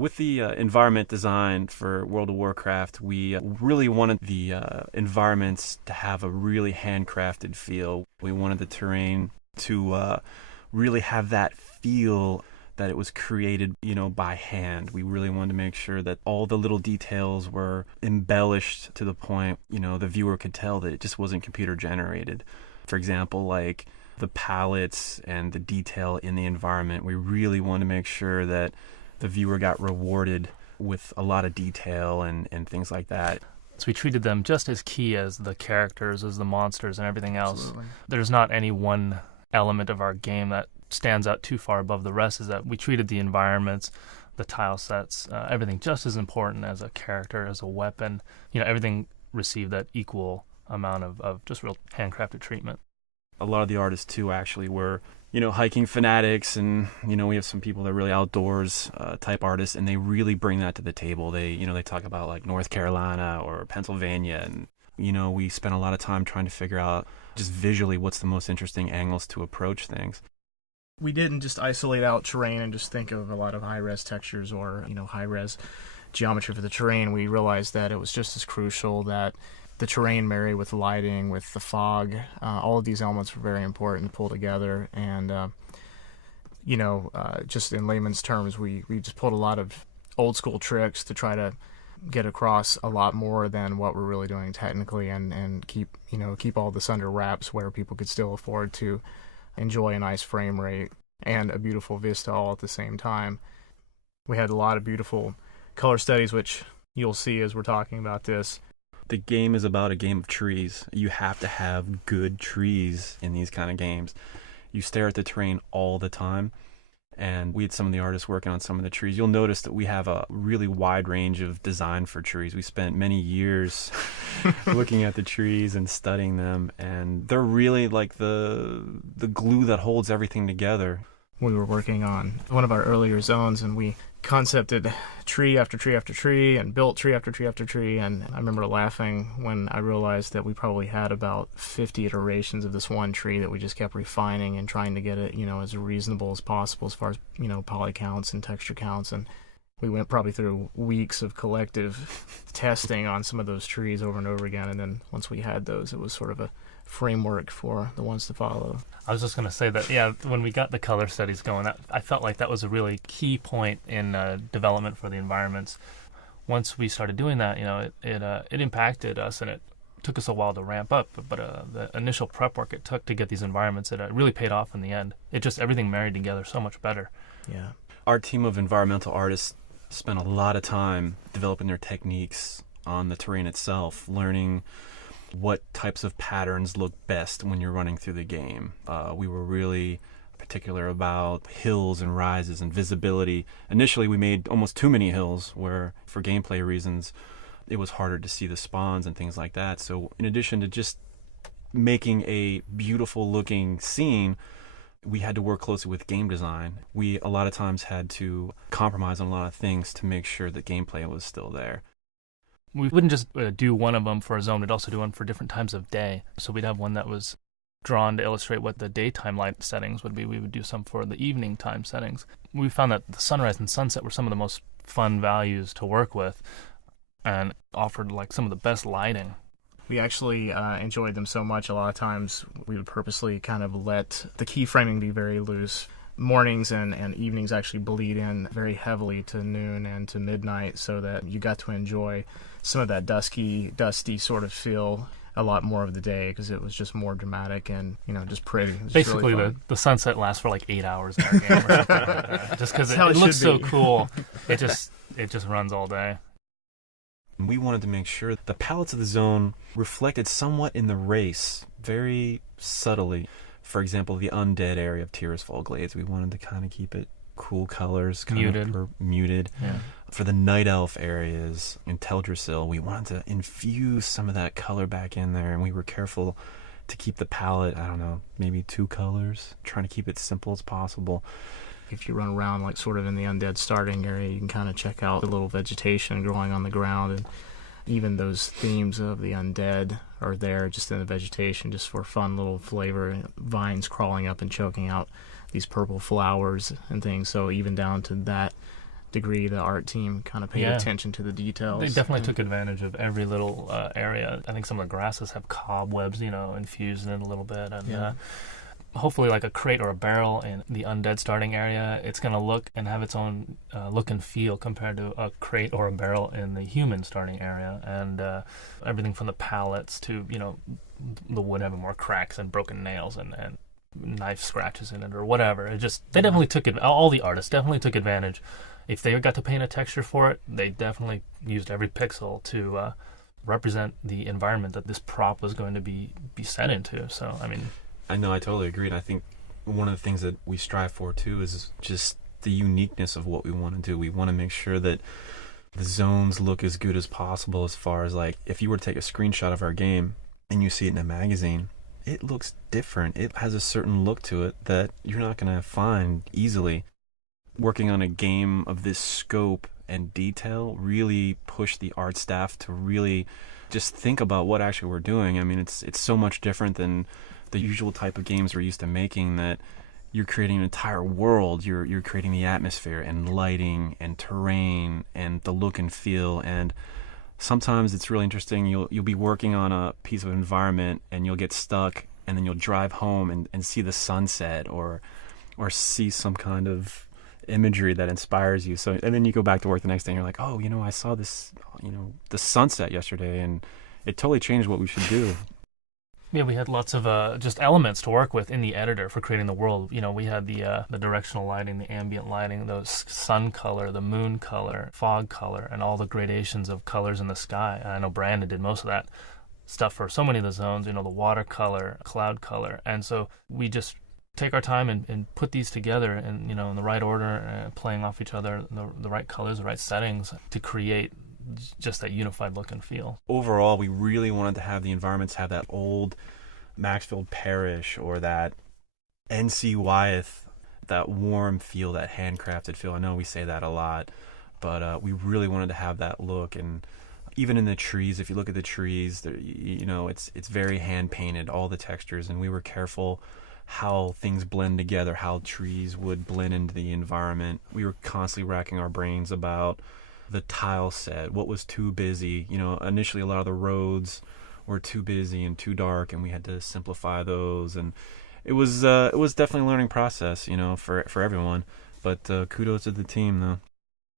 With the environment design for World of Warcraft, we really wanted the environments to have a really handcrafted feel. We wanted the terrain to really have that feel that it was created, by hand. We really wanted to make sure that all the little details were embellished to the point, the viewer could tell that it just wasn't computer generated. For example, like the palettes and the detail in the environment, we really wanted to make sure that the viewer got rewarded with a lot of detail and things like that. So we treated them just as key as the characters, as the monsters, and everything else. Absolutely. There's not any one element of our game that stands out too far above the rest. Is that we treated the environments, the tile sets, everything just as important as a character, as a weapon. Everything received that equal amount of just real handcrafted treatment. A lot of the artists, too, actually were hiking fanatics, and we have some people that are really outdoors type artists, and they really bring that to the table. They they talk about like North Carolina or Pennsylvania, and we spent a lot of time trying to figure out just visually what's the most interesting angles to approach things. We didn't just isolate out terrain and just think of a lot of high-res textures or high-res geometry for the terrain. We realized that it was just as crucial that the terrain marry with lighting, with the fog. All of these elements were very important to pull together. And, just in layman's terms, we just pulled a lot of old school tricks to try to get across a lot more than what we're really doing technically, and keep all this under wraps where people could still afford to enjoy a nice frame rate and a beautiful vista all at the same time. We had a lot of beautiful color studies, which you'll see as we're talking about this. The game is about a game of trees. You have to have good trees in these kind of games. You stare at the terrain all the time, and we had some of the artists working on some of the trees. You'll notice that we have a really wide range of design for trees. We spent many years looking at the trees and studying them, and they're really like the glue that holds everything together. We were working on one of our earlier zones, and we concepted tree after tree after tree and built tree after tree after tree. And I remember laughing when I realized that we probably had about 50 iterations of this one tree that we just kept refining and trying to get it, as reasonable as possible as far as, poly counts and texture counts. And we went probably through weeks of collective testing on some of those trees over and over again. And then once we had those, it was sort of a framework for the ones to follow. I was just going to say that, when we got the color studies going, I felt like that was a really key point in development for the environments. Once we started doing that, it impacted us, and it took us a while to ramp up. But the initial prep work it took to get these environments, it really paid off in the end. Everything married together so much better. Yeah. Our team of environmental artists spent a lot of time developing their techniques on the terrain itself, learning what types of patterns look best when you're running through the game. We were really particular about hills and rises and visibility. Initially, we made almost too many hills where, for gameplay reasons, it was harder to see the spawns and things like that. So in addition to just making a beautiful looking scene, we had to work closely with game design. We a lot of times had to compromise on a lot of things to make sure that gameplay was still there. We wouldn't just do one of them for a zone, we'd also do one for different times of day. So we'd have one that was drawn to illustrate what the daytime light settings would be. We would do some for the evening time settings. We found that the sunrise and sunset were some of the most fun values to work with and offered like some of the best lighting. We actually enjoyed them so much, a lot of times we would purposely kind of let the keyframing be very loose. Mornings and evenings actually bleed in very heavily to noon and to midnight, so that you got to enjoy some of that dusty sort of feel a lot more of the day, because it was just more dramatic and just pretty. Basically, really the sunset lasts for like 8 hours in our game or something like that. Just because it looks so cool, it just runs all day. We wanted to make sure the palettes of the zone reflected somewhat in the race, very subtly. For example, the undead area of Tirisfal Glades, we wanted to kind of keep it cool colors, muted. Yeah. For the night elf areas in Teldrassil, we wanted to infuse some of that color back in there, and we were careful to keep the palette, maybe 2 colors, trying to keep it simple as possible. If you run around like sort of in the undead starting area, you can kind of check out the little vegetation growing on the ground, and even those themes of the undead are there just in the vegetation, just for fun little flavor. Vines crawling up and choking out these purple flowers and things. So even down to that degree the art team kind of paid Yeah. attention to the details. They definitely took advantage of every little area. I think some of the grasses have cobwebs, infused in it a little bit. And Yeah. hopefully like a crate or a barrel in the undead starting area, it's going to look and have its own look and feel compared to a crate or a barrel in the human starting area. And everything from the pallets to, the wood having more cracks and broken nails and knife scratches in it or whatever. They definitely took it. All the artists definitely took advantage. If they got to paint a texture for it, they definitely used every pixel to represent the environment that this prop was going to be set into. So, I know, I totally agree. And I think one of the things that we strive for too is just the uniqueness of what we want to do. We want to make sure that the zones look as good as possible, as far as like if you were to take a screenshot of our game and you see it in a magazine, it looks different. It has a certain look to it that you're not going to find easily. Working on a game of this scope and detail really pushed the art staff to really just think about what actually we're doing. I mean, it's so much different than the usual type of games we're used to making, that you're creating an entire world. You're creating the atmosphere and lighting and terrain and the look and feel. And sometimes it's really interesting. You'll be working on a piece of environment and you'll get stuck, and then you'll drive home and see the sunset or see some kind of imagery that inspires you. So, and then you go back to work the next day and you're like, oh, I saw this, the sunset yesterday, and it totally changed what we should do. Yeah, we had lots of just elements to work with in the editor for creating the world. We had the directional lighting, the ambient lighting, the sun color, the moon color, fog color, and all the gradations of colors in the sky. And I know Brandon did most of that stuff for so many of the zones, the watercolor, cloud color. And so we just take our time and put these together and, in the right order, playing off each other, the right colors, the right settings to create just that unified look and feel. Overall, we really wanted to have the environments have that old Maxfield Parish or that NC Wyeth, that warm feel, that handcrafted feel. I know we say that a lot, but we really wanted to have that look. And even in the trees, if you look at the trees, it's very hand painted, all the textures, and we were careful how things blend together, how trees would blend into the environment. We were constantly racking our brains about the tile set, what was too busy. Initially a lot of the roads were too busy and too dark, and we had to simplify those. And it was definitely a learning process, for everyone. But kudos to the team, though.